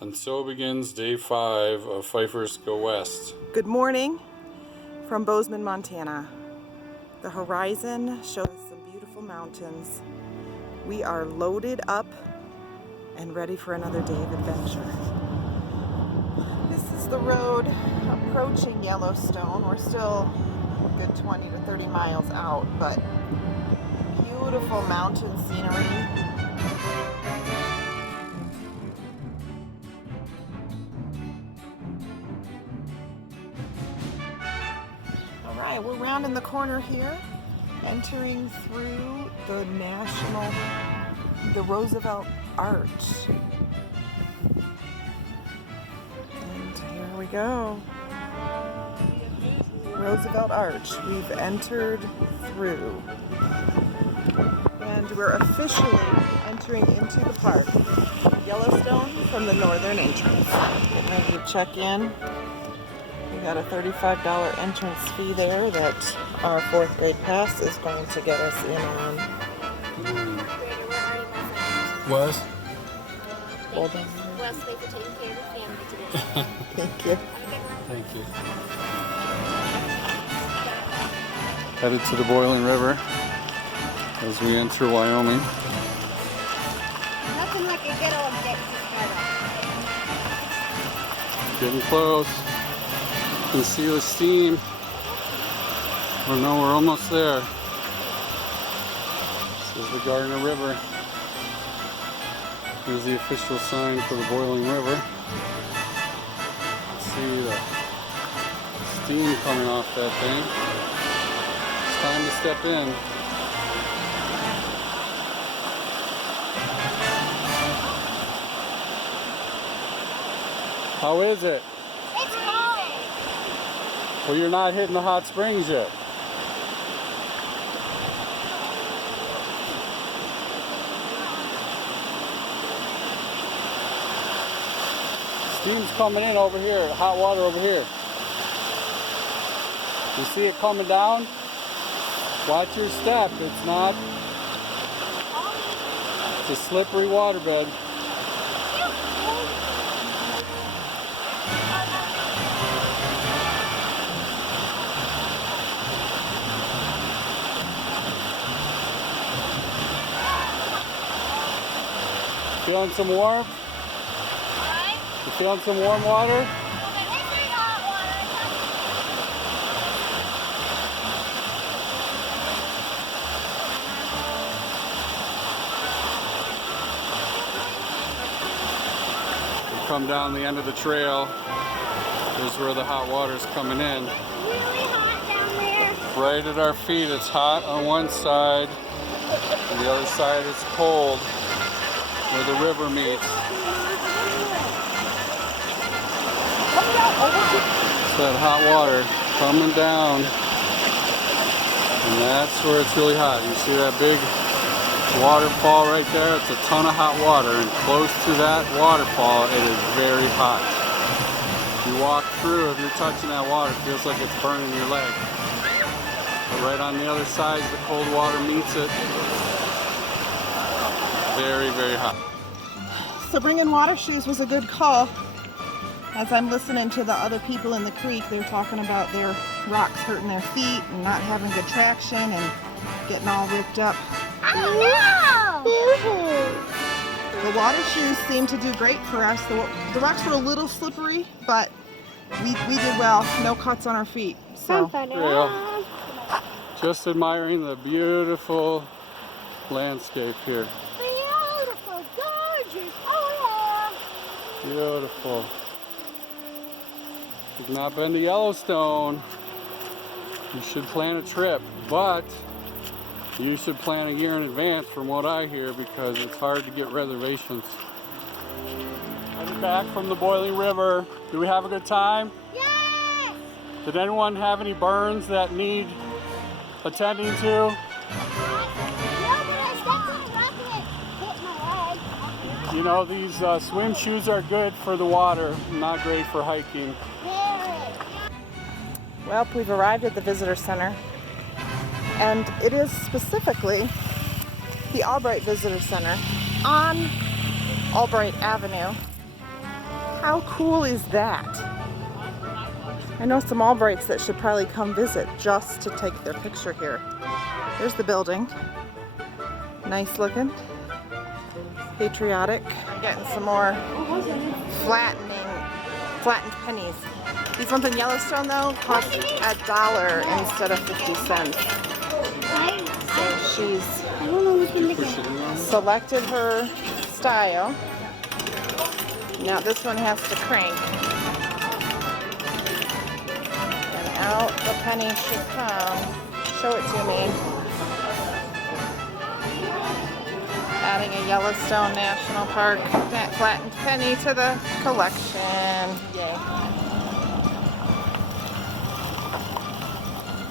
And so begins day 5 of Pfeiffers Go West. Good morning from Bozeman, Montana. The horizon shows some beautiful mountains. We are loaded up and ready for another day of adventure. This is the road approaching Yellowstone. We're still a good 20 to 30 miles out, but beautiful mountain scenery. Alright, we're rounding the corner here, entering through the Roosevelt Arch. And here we go. Roosevelt Arch. We've entered through. And we're officially entering into the park. Yellowstone from the northern entrance. Getting ready to check in. We got a $35 entrance fee there that our 4th grade pass is going to get us in on. Wes? Hold on. Well, thanks for taking care of your family today. Thank you. Thank you. Headed to the Boiling River as we enter Wyoming. Nothing like a good old Texas weather. Getting close. You can see the steam. Oh no, we're almost there. This is the Gardner River. Here's the official sign for the Boiling River. See the steam coming off that thing. It's time to step in. How is it? It's cold. Well, you're not hitting the hot springs yet. Steam's coming in over here, hot water over here. You see it coming down? Watch your step. It's not. It's a slippery waterbed. Feeling some warmth? You feeling some warm water? We come down the end of the trail. Here's where the hot water's coming in. Really hot down there. Right at our feet, it's hot on one side, and the other side is cold, where the river meets. It's that hot water coming down, and that's where it's really hot. You see that big waterfall right there? It's a ton of hot water, and close to that waterfall, it is very hot. If you walk through, if you're touching that water, it feels like it's burning your leg. But right on the other side, the cold water meets it. Very, very hot. So bringing water shoes was a good call. As I'm listening to the other people in the creek, they're talking about their rocks hurting their feet and not having good traction and getting all ripped up. Oh The water shoes seemed to do great for us. The rocks were a little slippery, but we did well. No cuts on our feet. So Yeah. Just admiring the beautiful landscape here. Beautiful, gorgeous. Oh yeah. Beautiful. If you've not been to Yellowstone, you should plan a trip, but you should plan a year in advance from what I hear, because it's hard to get reservations. Headed back from the Boiling River. Did we have a good time? Yes. Did anyone have any burns that need attending to? No, but I stepped on a rock and it hit my leg. You know, these swim shoes are good for the water, not great for hiking. Well, we've arrived at the visitor center, and it is specifically the Albright Visitor Center on Albright Avenue. How cool is that? I know some Albrights that should probably come visit just to take their picture here. There's the building. Nice looking. Patriotic. I'm getting some more flattened pennies. These ones in Yellowstone though cost $1 instead of 50 cents. So she's selected her style. Now this one has to crank. And out the penny should come. Show it to me. Adding a Yellowstone National Park flattened penny to the collection. Yay.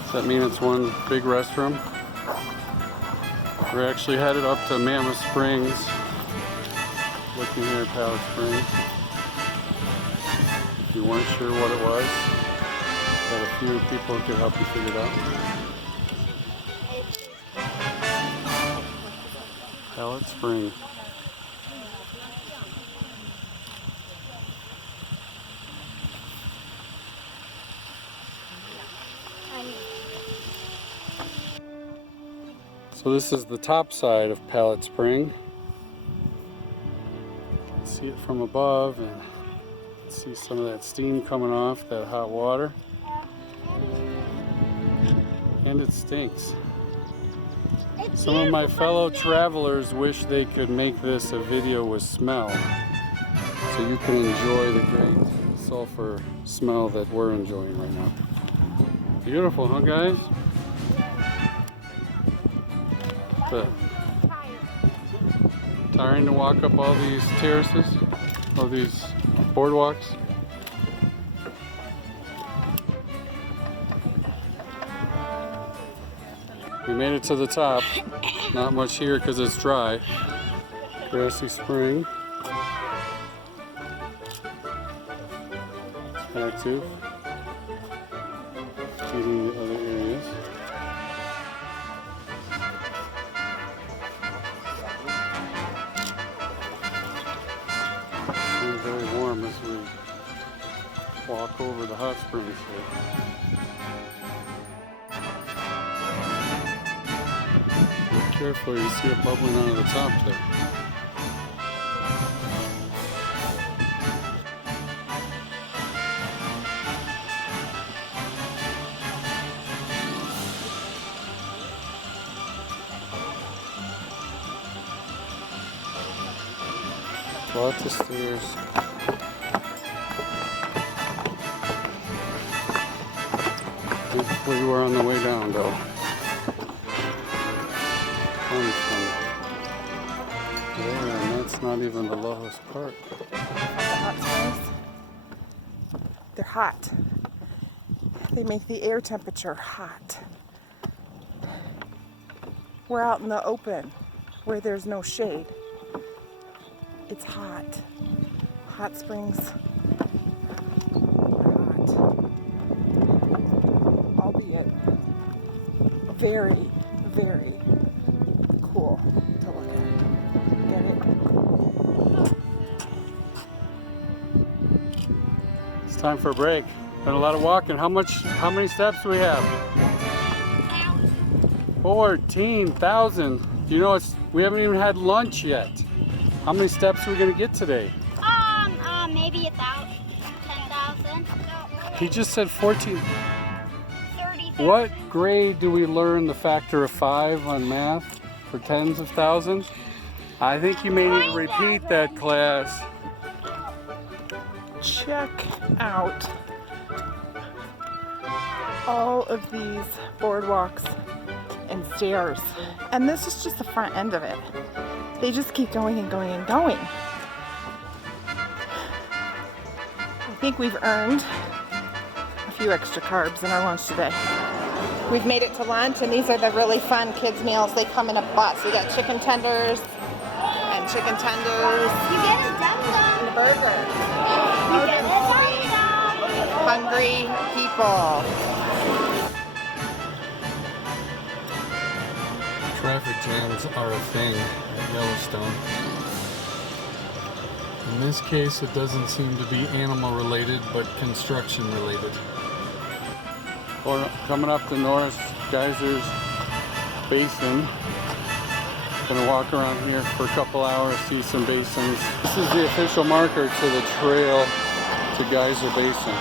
Does that mean it's one big restroom? We're actually headed up to Mammoth Springs. Looking here at Pallet Springs. If you weren't sure what it was, got a few people who could help you figure it out. Pallet Springs. So this is the top side of Pallet Spring. See it from above and see some of that steam coming off that hot water. And it stinks. Some of my fellow travelers wish they could make this a video with smell, so you can enjoy the great sulfur smell that we're enjoying right now. Beautiful, huh guys? But tiring to walk up all these terraces, all these boardwalks. We made it to the top. Not much here because it's dry. Grassy spring. Back to feeding the other areas. It's very warm as we walk over the hot springs here. Carefully, you see it bubbling out of the top there. Lots of stairs. This is where you are on the way down, though. There, and that's not even the lowest part. The hot springs. They're hot. They make the air temperature hot. We're out in the open where there's no shade. It's hot. Hot springs are hot. Albeit very, very cool to look at. Get it? It's time for a break. Been a lot of walking. How many steps do we have? 14,000. You know, we haven't even had lunch yet. How many steps are we gonna get today? Maybe 10,000. He just said 14. 30,000. What grade do we learn the factor of 5 on math for tens of thousands? I think you may need to repeat that class. Check out all of these boardwalks and stairs. And this is just the front end of it. They just keep going and going and going. I think we've earned a few extra carbs in our lunch today. We've made it to lunch, and these are the really fun kids meals. They come in a box. We got chicken tenders and chicken tenders. You get a dum-dum. And a burger. You get a dum-dum. Hungry people. Traffic jams are a thing at Yellowstone. In this case, it doesn't seem to be animal related, but construction related. Coming up the Norris Geyser Basin. Gonna walk around here for a couple hours, see some basins. This is the official marker to the trail to Geyser Basin.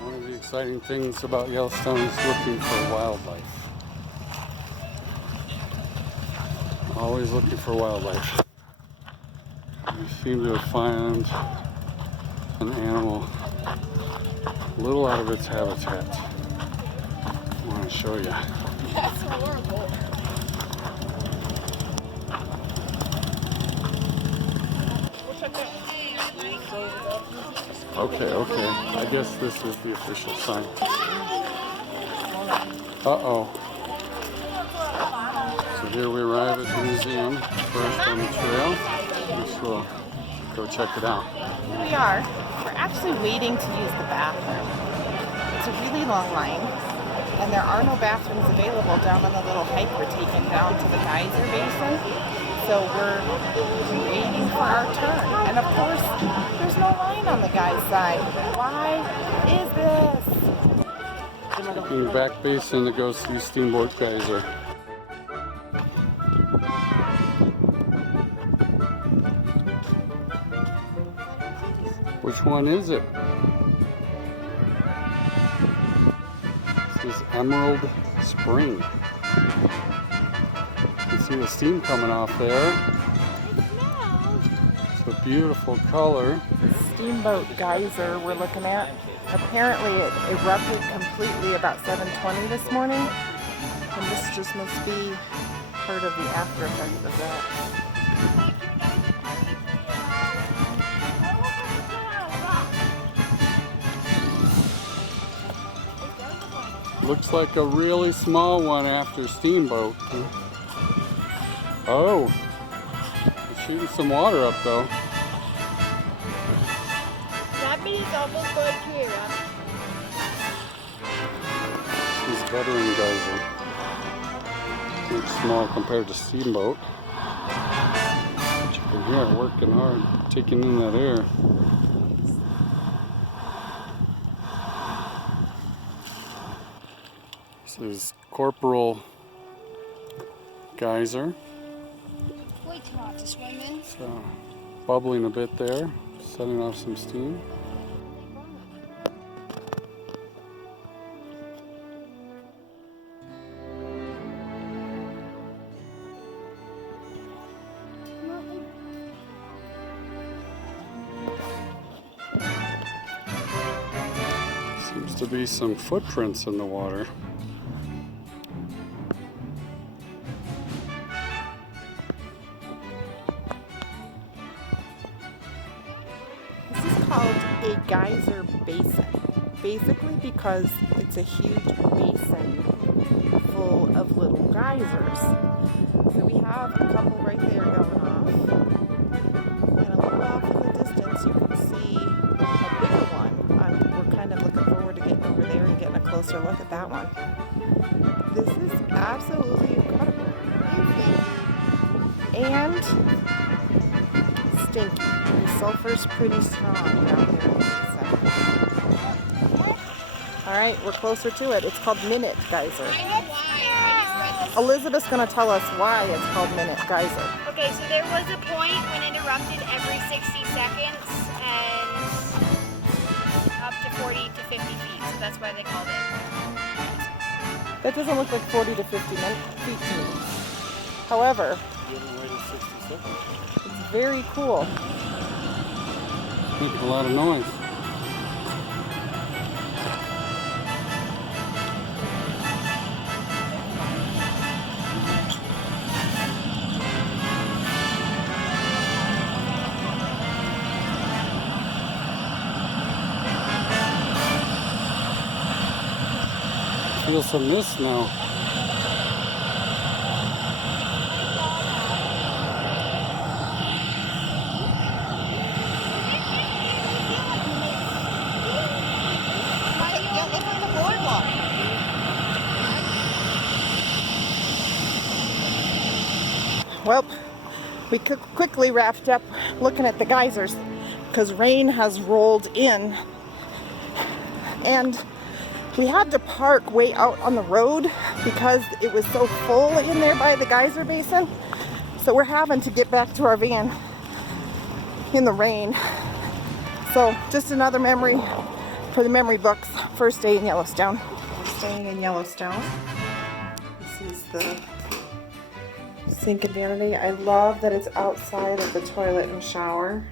One of the exciting things about Yellowstone is looking for wildlife. Always looking for wildlife. We seem to have found an animal a little out of its habitat. I want to show you. That's horrible. Okay. I guess this is the official sign. Uh-oh. So here we arrive at the museum, first on the trail. Which we'll go check it out. Here we are. We're actually waiting to use the bathroom. It's a really long line, and there are no bathrooms available down on the little hike we're taking down to the Geyser Basin. So we're waiting for our turn. And of course, there's no line on the guy's side. Why is this? In the back basin to go see Steamboat Geyser. Which one is it? This is Emerald Spring. You can see the steam coming off there. It's a beautiful color. The Steamboat Geyser we're looking at. Apparently it erupted completely about 7:20 this morning. And this just must be part of the after effect of that. Looks like a really small one after Steamboat. Oh, it's shooting some water up though. That means it's almost going to erupt. This is Veteran Geyser. Looks small compared to Steamboat. But you can hear it working hard, taking in that air. This is Corporal Geyser. Way too hot to swim in. So, bubbling a bit there, setting off some steam. Seems to be some footprints in the water. This is called a geyser basin, basically because it's a huge basin full of little geysers. So we have a couple right there going off, and a little off in the distance you can see a bigger one. We're kind of looking forward to getting over there and getting a closer look at that one. This is absolutely incredible. And stinky. The sulfur's pretty strong down here in the basin. Alright, we're closer to it. It's called Minute Geyser. I know why. I just read this. Elizabeth's going to tell us why it's called Minute Geyser. Okay, so there was a point when it erupted every 60 seconds and up to 40 to 50 feet. So that's why they called it. That doesn't look like 40 to 50 feet to me. However, it's very cool. Making a lot of noise. Feel some mist now. Yeah, look at the boardwalk. Well, We quickly wrapped up looking at the geysers because rain has rolled in, and we had to park way out on the road because it was so full in there by the geyser basin. So we're having to get back to our van in the rain. So just another memory for the memory books. First day in Yellowstone. We're staying in Yellowstone. This is the sink and vanity. I love that it's outside of the toilet and shower.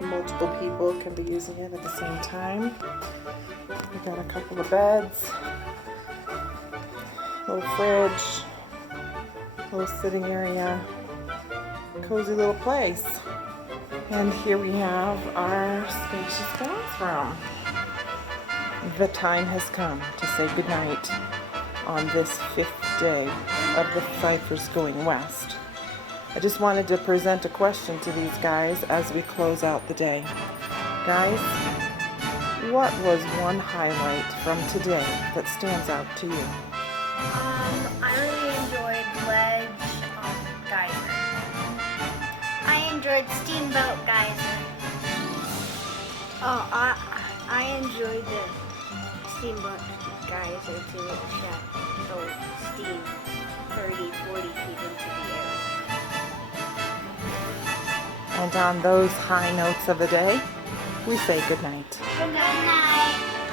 Multiple people can be using it at the same time. We've got a couple of beds, little fridge, little sitting area, cozy little place. And here we have our spacious bathroom. The time has come to say goodnight on this 5th day of the Pfeiffers Going West. I just wanted to present a question to these guys as we close out the day. Guys, what was one highlight from today that stands out to you? I really enjoyed Ledge Geyser. I enjoyed Steamboat Geyser. Oh, I enjoyed the Steamboat Geyser too. It shot the steam 30-40 feet into the air. And on those high notes of the day, we say goodnight. Good night.